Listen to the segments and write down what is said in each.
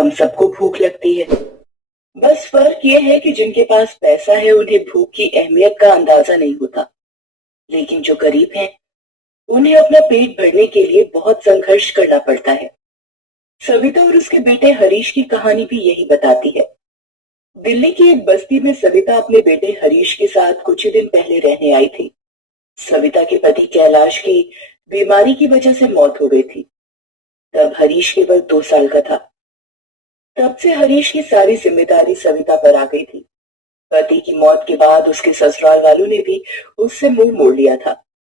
हम सबको भूख लगती है। बस फर्क ये है कि जिनके पास पैसा है उन्हें भूख की अहमियत का अंदाजा नहीं होता, लेकिन जो गरीब हैं उन्हें अपना पेट भरने के लिए बहुत संघर्ष करना पड़ता है। सविता और उसके बेटे हरीश की कहानी भी यही बताती है। दिल्ली की एक बस्ती में सविता अपने बेटे हरीश के साथ कुछ ही दिन पहले रहने आई थी। सविता के पति कैलाश की बीमारी की वजह से मौत हो गई थी। तब हरीश केवल 2 साल का था। तब से हरीश की सारी जिम्मेदारी सविता पर आ गई थी। पति की मौत के बाद उसके ससुराल वालों ने भी उससे मुंह मोड़ लिया था।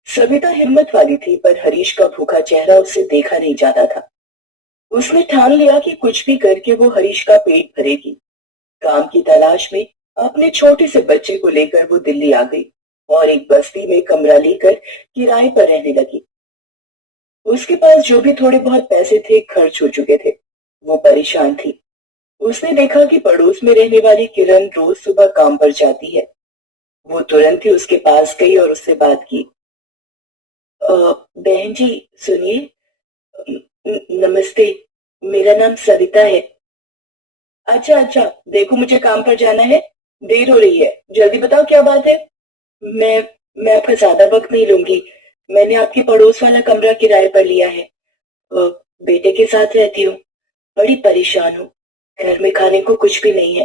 सविता हिम्मत वाली थी, पर हरीश का भूखा चेहरा उससे देखा नहीं जाता था। उसने ठान लिया कि कुछ भी करके वो हरीश का पेट भरेगी। काम की तलाश में अपने छोटे से बच्चे को लेकर वो दिल्ली आ गई और एक बस्ती में कमरा लेकर किराए पर रहने लगी। उसके पास जो भी थोड़े बहुत पैसे थे खर्च हो चुके थे। वो परेशान थी। उसने देखा कि पड़ोस में रहने वाली किरण रोज सुबह काम पर जाती है। वो तुरंत ही उसके पास गई और उससे बात की। बहन जी सुनिए, नमस्ते, मेरा नाम सविता है। अच्छा अच्छा, देखो मुझे काम पर जाना है, देर हो रही है, जल्दी बताओ क्या बात है। मैं मैं आपका ज्यादा वक्त नहीं लूंगी। मैंने आपके पड़ोस वाला कमरा किराए पर लिया है। बेटे के साथ रहती हूँ। बड़ी परेशान हूँ। घर में खाने को कुछ भी नहीं है।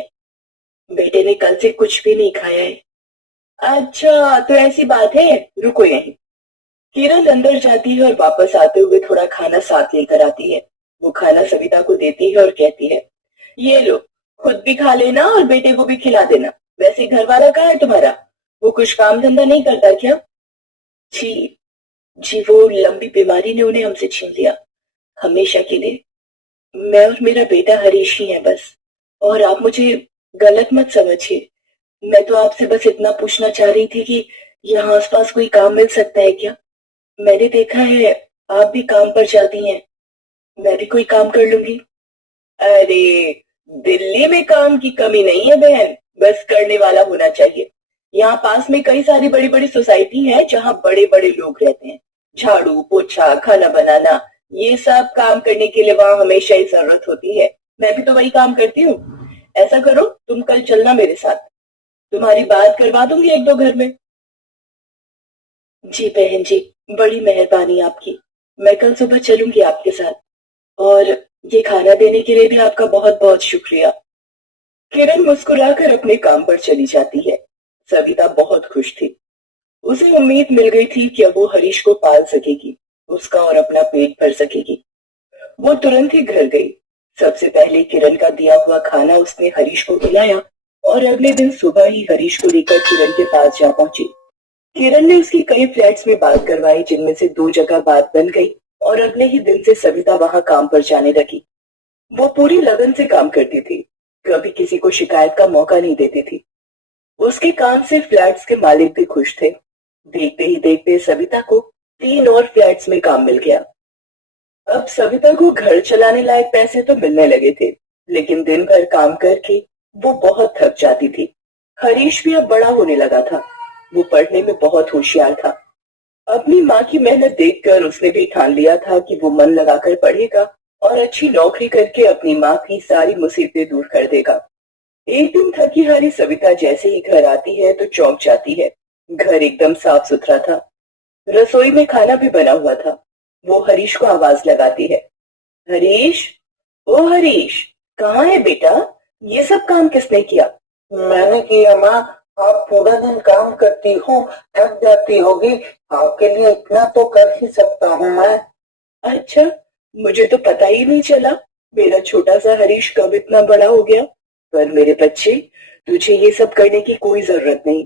बेटे ने कल से कुछ भी नहीं खाया है। अच्छा तो ऐसी बात है, रुको यहीं। किरण अंदर जाती है और वापस आते हुए थोड़ा खाना साथ लेकर आती है। वो खाना सविता को देती है और कहती है, ये लो, खुद भी खा लेना और बेटे को भी खिला देना। वैसे घर वाला कहाँ है तुम्हारा? वो कुछ काम धंधा नहीं करता क्या? जी जी, वो लंबी बीमारी ने उन्हें हमसे छीन लिया, हमेशा के लिए। मैं और मेरा बेटा हरीश ही है बस। और आप मुझे गलत मत समझिए। मैं तो आपसे बस इतना पूछना चाह रही थी कि यहाँ आसपास कोई काम मिल सकता है क्या? मैंने देखा है आप भी काम पर जाती हैं। मैं भी कोई काम कर लूंगी। अरे, दिल्ली में काम की कमी नहीं है बहन, बस करने वाला होना चाहिए। यहाँ पास में कई सारी बड़ी बड़ी सोसाइटी है जहाँ बड़े बड़े लोग रहते हैं। झाड़ू पोछा खाना बनाना, ये सब काम करने के लिए वहां हमेशा ही जरूरत होती है। मैं भी तो वही काम करती हूँ। ऐसा करो, तुम कल चलना मेरे साथ, तुम्हारी बात करवा दूंगी एक दो घर में। जी बहन जी, बड़ी मेहरबानी आपकी। मैं कल सुबह चलूंगी आपके साथ। और ये खाना देने के लिए भी आपका बहुत बहुत शुक्रिया। किरण मुस्कुराकर अपने काम पर चली जाती है। सविता बहुत खुश थी। उसे उम्मीद मिल गई थी कि अब वो हरीश को पाल सकेगी, उसका और अपना पेट भर सकेगी। वो तुरंत ही घर गई। सबसे पहले किरण का दिया हुआ खाना उसने हरीश को खिलाया और अगले दिन सुबह ही हरीश को लेकर किरण के पास जा पहुंची। किरण ने उसकी कई फ्लैट्स में बात करवाई, जिनमें से 2 जगह बात बन गई और अगले ही दिन से सविता वहां काम पर जाने लगी। वो पूरी लगन से काम करती थी, कभी किसी को शिकायत का मौका नहीं देती थी। उसके काम से फ्लैट्स के मालिक भी खुश थे। देखते ही देखते सविता को 3 और फ्लैट्स में काम मिल गया। अब सविता को घर चलाने लायक पैसे तो मिलने लगे थे, लेकिन दिन भर काम करके वो बहुत थक जाती थी। हरीश भी अब बड़ा होने लगा था। वो पढ़ने में बहुत होशियार था। अपनी माँ की मेहनत देखकर उसने भी ठान लिया था कि वो मन लगाकर पढ़ेगा और अच्छी नौकरी करके अपनी माँ की सारी मुसीबतें दूर कर देगा। एक दिन थकी हारी सविता जैसे ही घर आती है तो चौंक जाती है। घर एकदम साफ सुथरा था। रसोई में खाना भी बना हुआ था। वो हरीश को आवाज लगाती है, हरीश, ओ हरीश, कहाँ है बेटा? ये सब काम किसने किया? मैंने किया माँ। आप पूरा दिन काम करती हो, थक जाती होगी। आपके लिए इतना तो कर ही सकता हूँ मैं। अच्छा, मुझे तो पता ही नहीं चला। मेरा छोटा सा हरीश कब इतना बड़ा हो गया। पर मेरे बच्चे, तुझे ये सब करने की कोई जरूरत नहीं।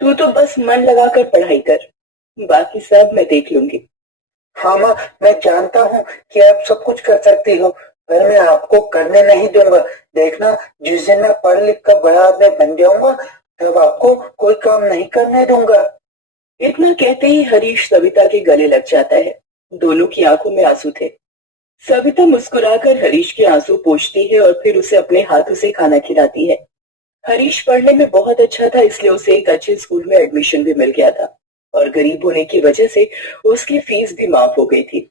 तू तो बस मन लगाकर पढ़ाई कर, बाकी सब मैं देख लूंगी। हाँ माँ, मैं जानता हूँ कि आप सब कुछ कर सकती हो, पर मैं आपको करने नहीं दूंगा। देखना, जिस दिन मैं पढ़ लिख कर बड़ा आदमी बन जाऊंगा, तब आपको कोई काम नहीं करने दूंगा। इतना कहते ही हरीश सविता के गले लग जाता है। दोनों की आंखों में आंसू थे। सविता मुस्कुराकर हरीश के आंसू पोंछती है और फिर उसे अपने हाथों से खाना खिलाती है। हरीश पढ़ने में बहुत अच्छा था, इसलिए उसे एक अच्छे स्कूल में एडमिशन भी मिल गया था और गरीब होने की वजह से उसकी फीस भी माफ हो गई थी।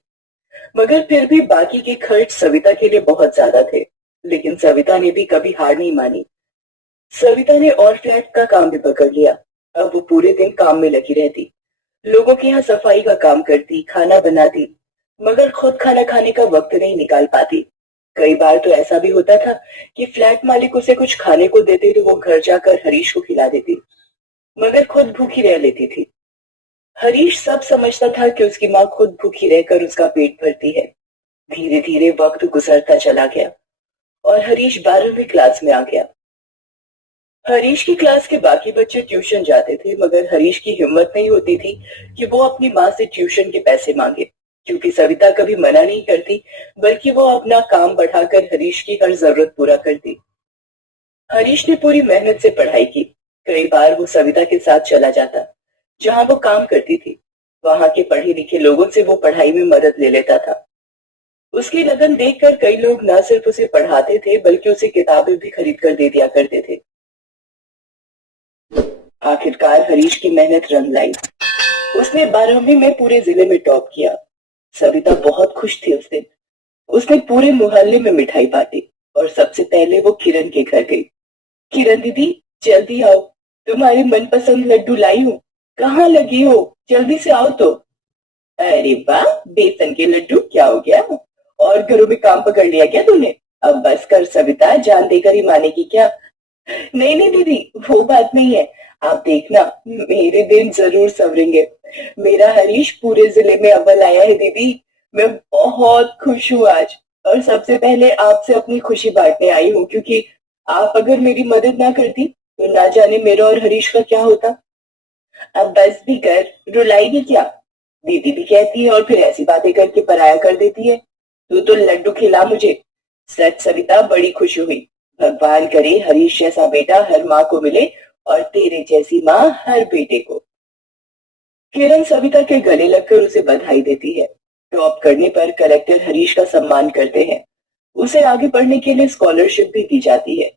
मगर फिर भी बाकी के खर्च सविता के लिए बहुत ज्यादा थे। लेकिन सविता ने भी कभी हार नहीं मानी। सविता ने और फ्लैट का काम भी पकड़ लिया। अब वो पूरे दिन काम में लगी रहती, लोगों के यहाँ सफाई का काम करती, खाना बनाती, मगर खुद खाना खाने का वक्त नहीं निकाल पाती। कई बार तो ऐसा भी होता था कि फ्लैट मालिक उसे कुछ खाने को देते तो वो घर जाकर हरीश को खिला देती, मगर खुद भूखी रह लेती थी। हरीश सब समझता था कि उसकी माँ खुद भूखी रहकर उसका पेट भरती है। धीरे धीरे वक्त गुजरता चला गया और हरीश 12वीं क्लास में आ गया। हरीश की क्लास के बाकी बच्चे ट्यूशन जाते थे, मगर हरीश की हिम्मत नहीं होती थी कि वो अपनी माँ से ट्यूशन के पैसे मांगे, क्योंकि सविता कभी मना नहीं करती, बल्कि वो अपना काम बढ़ाकर हरीश की हर जरूरत पूरा करती। हरीश ने पूरी मेहनत से पढ़ाई की। कई बार वो सविता के साथ चला जाता, जहाँ वो काम करती थी। वहां के पढ़े लिखे लोगों से वो पढ़ाई में मदद ले लेता था। उसकी लगन देखकर कई लोग न सिर्फ उसे पढ़ाते थे, बल्कि उसे किताबें भी खरीद कर दे दिया करते थे। आखिरकार हरीश की मेहनत रंग लाई। उसने 12वीं में पूरे जिले में टॉप किया। सविता बहुत खुश थी उस दिन। उसने पूरे मोहल्ले में मिठाई बांटी और सबसे पहले वो किरण के घर गई। किरण दीदी, जल्दी आओ, तुम्हारे मनपसंद लड्डू लाई हूँ। कहाँ लगी हो, जल्दी से आओ तो। अरे वाह, बेसन के लड्डू, क्या हो गया? और घरों में काम पकड़ लिया क्या तूने? अब बस कर सविता, जान देकर ही मानेगी क्या? नहीं नहीं दीदी, वो बात नहीं है। आप देखना, मेरे दिन जरूर संवरेंगे। मेरा हरीश पूरे जिले में अव्वल आया है दीदी। मैं बहुत खुश हूँ आज, और सबसे पहले आपसे अपनी खुशी बांटने आई हूँ, क्योंकि आप अगर मेरी मदद ना करती तो ना जाने मेरा और हरीश का क्या होता। अब बस भी कर, रुलाएगी क्या? दीदी भी कहती है और फिर ऐसी बातें करके पराया कर देती है। तू तो लड्डू खिला मुझे। सच सविता, बड़ी खुशी हुई। भगवान करे हरीश जैसा बेटा हर माँ को मिले, और तेरे जैसी माँ हर बेटे को। किरण सविता के गले लगकर उसे बधाई देती है। टॉप करने पर कलेक्टर हरीश का सम्मान करते हैं। उसे आगे पढ़ने के लिए स्कॉलरशिप भी दी जाती है।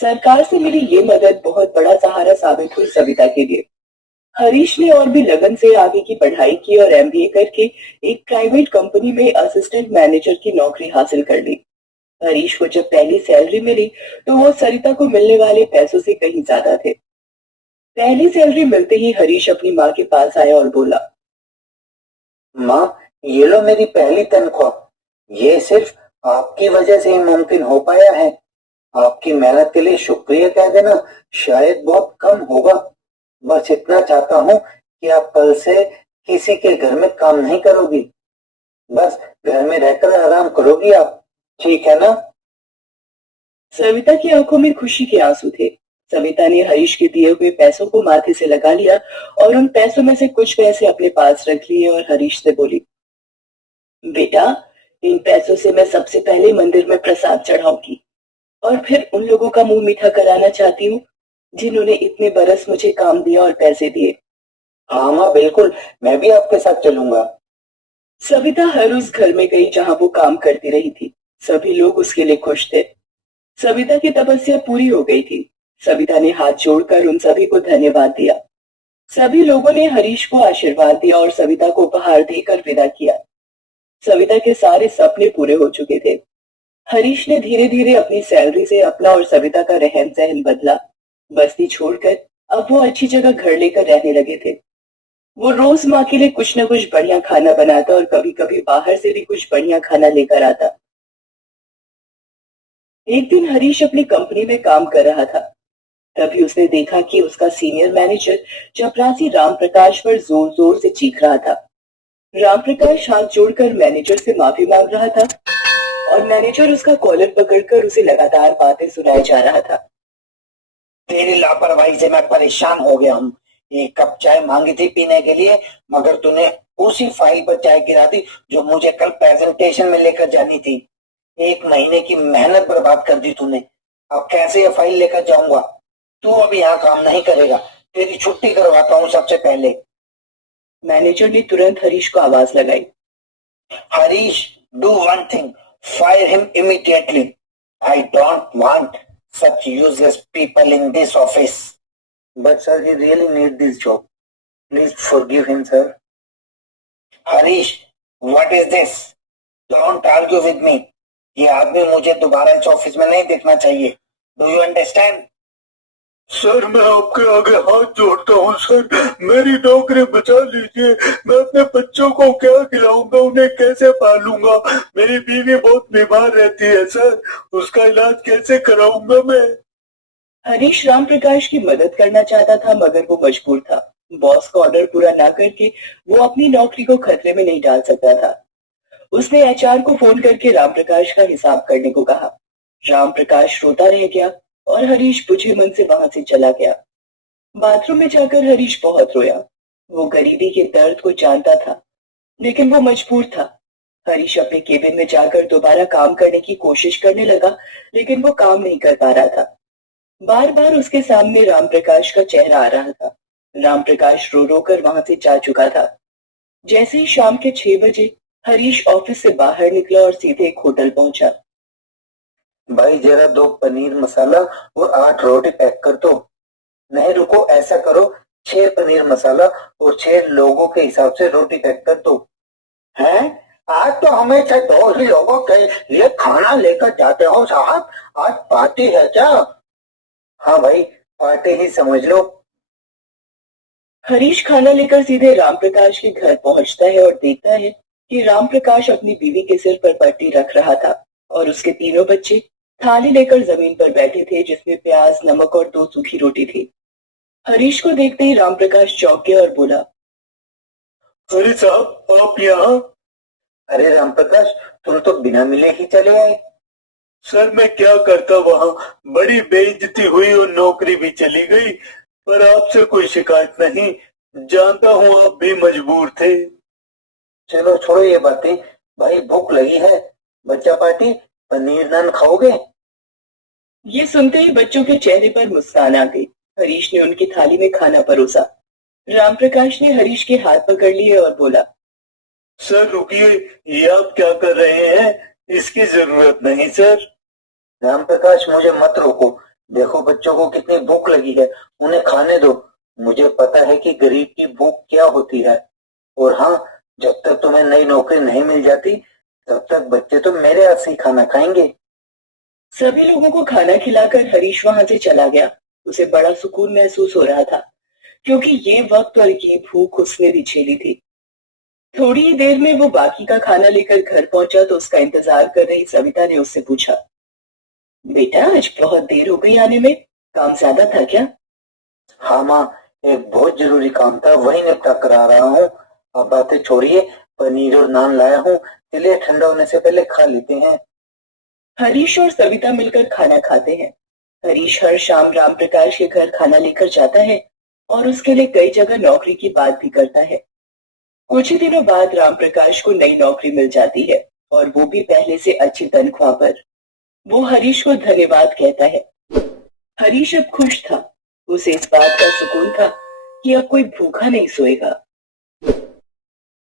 सरकार से मिली ये मदद बहुत बड़ा सहारा साबित हुई सविता के लिए। हरीश ने और भी लगन से आगे की पढ़ाई की और एमबीए करके एक प्राइवेट कंपनी में असिस्टेंट मैनेजर की नौकरी हासिल कर ली। हरीश को जब पहली सैलरी मिली तो वो सरिता को मिलने वाले पैसों से कहीं ज्यादा थे। पहली सैलरी मिलते ही हरीश अपनी माँ के पास आया और बोला, माँ, ये लो मेरी पहली तनख्वाह। ये सिर्फ आपकी वजह से ही मुमकिन हो पाया है। आपकी मेहनत के लिए शुक्रिया कह देना शायद बहुत कम होगा। बस इतना चाहता हूँ कि आप कल से किसी के घर में काम नहीं करोगी। बस घर में रहकर आराम करोगी आप, ठीक है ना? सविता की आंखों में खुशी के आंसू थे। सविता ने हरीश के दिए हुए पैसों को माथे से लगा लिया और उन पैसों में से कुछ पैसे अपने पास रख लिए और हरीश से बोली, बेटा, इन पैसों से मैं सबसे पहले मंदिर में प्रसाद चढ़ाऊंगी, और फिर उन लोगों का मुंह मीठा कराना चाहती हूँ जिन्होंने इतने बरस मुझे काम दिया और पैसे दिए। हाँ माँ, बिल्कुल, मैं भी आपके साथ चलूंगा। सविता हर उस घर में गई जहां वो काम करती रही थी। सभी लोग उसके लिए खुश थे। सविता की तपस्या पूरी हो गई थी। सविता ने हाथ जोड़कर उन सभी को धन्यवाद दिया। सभी लोगों ने हरीश को आशीर्वाद दिया और सविता को उपहार देकर विदा किया। सविता के सारे सपने पूरे हो चुके थे। हरीश ने धीरे धीरे अपनी सैलरी से अपना और सविता का रहन सहन बदला। बस्ती छोड़कर अब वो अच्छी जगह घर लेकर रहने लगे थे। वो रोज माँ के लिए कुछ न कुछ बढ़िया खाना बनाता और कभी कभी बाहर से भी कुछ बढ़िया खाना लेकर आता। एक दिन हरीश अपनी कंपनी में काम कर रहा था। तभी उसने देखा कि उसका सीनियर मैनेजर चपरासी राम प्रकाश पर जोर जोर से चीख रहा था। राम प्रकाश हाथ जोड़कर मैनेजर से माफी मांग रहा था और मैनेजर उसका कॉलर पकड़कर उसे लगातार बातें सुनाए जा रहा था। तेरी लापरवाही से मैं परेशान हो गया हूँ। एक कप चाय मांगी थी पीने के लिए, मगर तूने उसी फाइल पर चाय गिरा दी जो मुझे कल प्रेजेंटेशन में लेकर जानी थी। 1 महीने की मेहनत बर्बाद कर दी तूने। अब कैसे ये फाइल लेकर जाऊंगा? तू अब यहाँ काम नहीं करेगा। तेरी छुट्टी करवाता हूँ सबसे पहले। मैनेजर ने तुरंत हरीश को आवाज लगाई, Harish, do one thing, fire him immediately. I don't want such useless people in this office. But sir, he really needs this job. Please forgive him, sir. Harish, what is this? Don't argue with me. ये आदमी मुझे दोबारा इस office में नहीं देखना चाहिए। Do you understand? Sir मैं आपके आगे हाथ जोड़ता हूँ सर, मेरी नौकरी बचा लीजिए। मैं अपने बच्चों को क्या खिलाऊंगा, उन्हें कैसे पालूंगा? मेरी बीवी बहुत बीमार रहती है सर, उसका इलाज कैसे कराऊंगा मैं? हरीश राम प्रकाश की मदद करना चाहता था मगर वो मजबूर था। बॉस का ऑर्डर पूरा ना करके वो अपनी नौकरी को खतरे में नहीं डाल सकता था। उसने एचआर को फोन करके राम प्रकाश का हिसाब करने को कहा। राम प्रकाश रोता रह गया और हरीश बुझे मन से वहां से चला गया। बाथरूम में जाकर हरीश बहुत रोया। वो गरीबी के दर्द को जानता था लेकिन वो मजबूर था। हरीश अपने केबिन में जाकर दोबारा काम करने की कोशिश करने लगा लेकिन वो काम नहीं कर पा रहा था। बार बार उसके सामने राम प्रकाश का चेहरा आ रहा था। राम प्रकाश रो रो कर वहां से जा चुका था। जैसे ही शाम के 6 बजे हरीश ऑफिस से बाहर निकला और सीधे एक होटल पहुंचा। भाई जरा 2 पनीर मसाला और 8 रोटी पैक कर दो। नहीं रुको, ऐसा करो 6 पनीर मसाला और 6 लोगों के हिसाब से रोटी पैक कर दो। हैं? आज तो हमेशा 2 ही लोगों के लिए खाना लेकर जाते हो साहब, आज पार्टी है क्या? हाँ भाई, पार्टी ही समझ लो। हरीश खाना लेकर सीधे राम प्रकाश के घर पहुंचता है और देखता है कि राम प्रकाश अपनी बीवी के सिर पर पट्टी रख रहा था और उसके तीनों बच्चे थाली लेकर जमीन पर बैठे थे जिसमें प्याज, नमक और 2 सूखी रोटी थी। हरीश को देखते ही राम प्रकाश चौंक गया और बोला, अरे साहब आप यहाँ? अरे राम प्रकाश, तुम तो बिना मिले ही चले आए। सर मैं क्या करता वहाँ, बड़ी बेइज्जती हुई और नौकरी भी चली गई, पर आपसे कोई शिकायत नहीं। जानता हूँ आप भी मजबूर थे। चलो छोड़ो ये बातें, भाई भूख लगी है, बच्चा पार्टी पनीर नान खाओगे? ये सुनते ही बच्चों के चेहरे पर मुस्कान आ गई। हरीश ने उनकी थाली में खाना परोसा। राम प्रकाश ने हरीश के हाथ पकड़ लिए और बोला, सर रुकिए, ये आप क्या कर रहे हैं? इसकी जरूरत नहीं सर। राम प्रकाश मुझे मत रोको, देखो बच्चों को कितनी भूख लगी है, उन्हें खाने दो। मुझे पता है कि गरीब की भूख क्या होती है। और हाँ, जब तक तुम्हें नई नौकरी नहीं मिल जाती तब तक बच्चे तो मेरे हाथ से ही खाना खाएंगे। सभी लोगों को खाना खिलाकर हरीश वहां से चला गया। उसे बड़ा सुकून महसूस हो रहा था क्योंकि ये वक्त और ये भूख उसने भी झेली थी। थोड़ी ही देर में वो बाकी का खाना लेकर घर पहुंचा तो उसका इंतजार कर रही सविता ने उससे पूछा, बेटा आज बहुत देर हो गई आने में, काम ज्यादा था क्या? हाँ माँ, एक बहुत जरूरी काम था, वही निपटा कर आ रहा हूँ। अब बातें छोड़िए, पनीर और नान लाया हूँ, चलिए ठंडा होने से पहले खा लेते हैं। हरीश और सविता मिलकर खाना खाते हैं। हरीश हर शाम राम प्रकाश के घर खाना लेकर जाता है और उसके लिए कई जगह नौकरी की बात भी करता है। कुछ ही दिनों बाद राम प्रकाश को नई नौकरी मिल जाती है और वो भी पहले से अच्छी तनख्वाह पर। वो हरीश को धन्यवाद कहता है। हरीश अब खुश था। उसे इस बात का सुकून था कि अब कोई भूखा नहीं सोएगा।